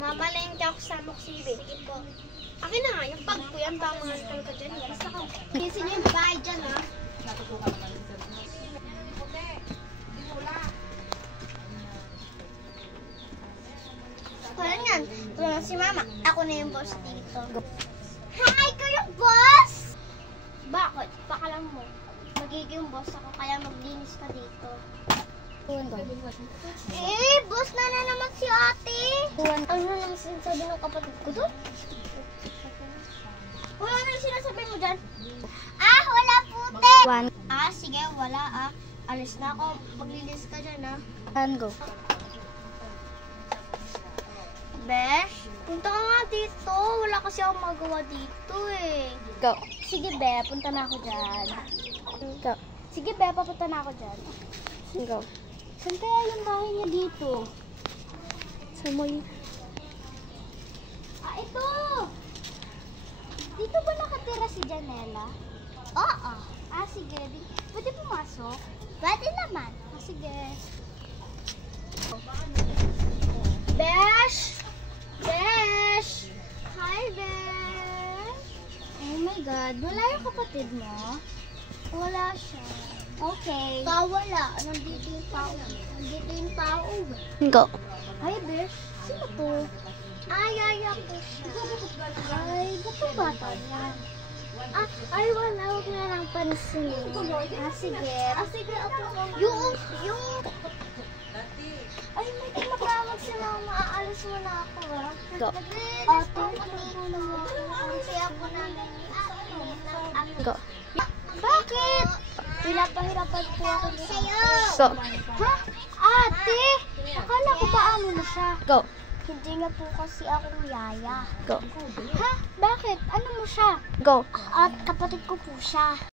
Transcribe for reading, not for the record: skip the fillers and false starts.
Mamalengke ako sa Moxibe. Sige po. Akin na nga, yung bag ko yan, pamangan ka dyan. Basta ka. Kisin niyo yung bahay dyan, ha? Wala yan. Wala si mama. Ako na yung boss dito. Hi, kayo boss! Bakit? Pakalam mo. Magiging boss ako, kaya maglinis ka dito. Boss na naman si ate. Ano naman sinasabi ng kapatid ko doon? Wala na sinasabi mo dyan? Wala puti. Sige, wala Alis na ako. Maglinis ka dyan, Go. Besh, punta ka nga dito. Wala kasi akong magawa dito Go. Sige, Be, punta na ako dyan. Go. Sige, Be, papunta na ako dyan. Go. Saan kaya yung bahay niya dito? Sa mo yun? Ito! Dito ba nakatira si Janela? Oo. Sige. Pwede pumasok? Pwede naman. Sige. Besh! Besh! Hi, Besh! Oh my God, wala yung kapatid mo? Wala siya. Okay. Wala. Nandito yung tao. Go. Hi, Besh. Sino to? Yaya ko siya. Ba't yung bata niya? Wala. Huwag na lang pansinin. Sige. Sige, ako. Yung... may tumatawag si mama. Aalis mo na ako, Go. Ate, kasi ako namin Go. Bakit? Pinapahirapan po ako sa'yo. Go. Ate! Akala ko ba amo na siya? Go. Hindi nga po kasi akong yaya. Go. Bakit? Ano mo siya? Go. At kapatid ko po siya.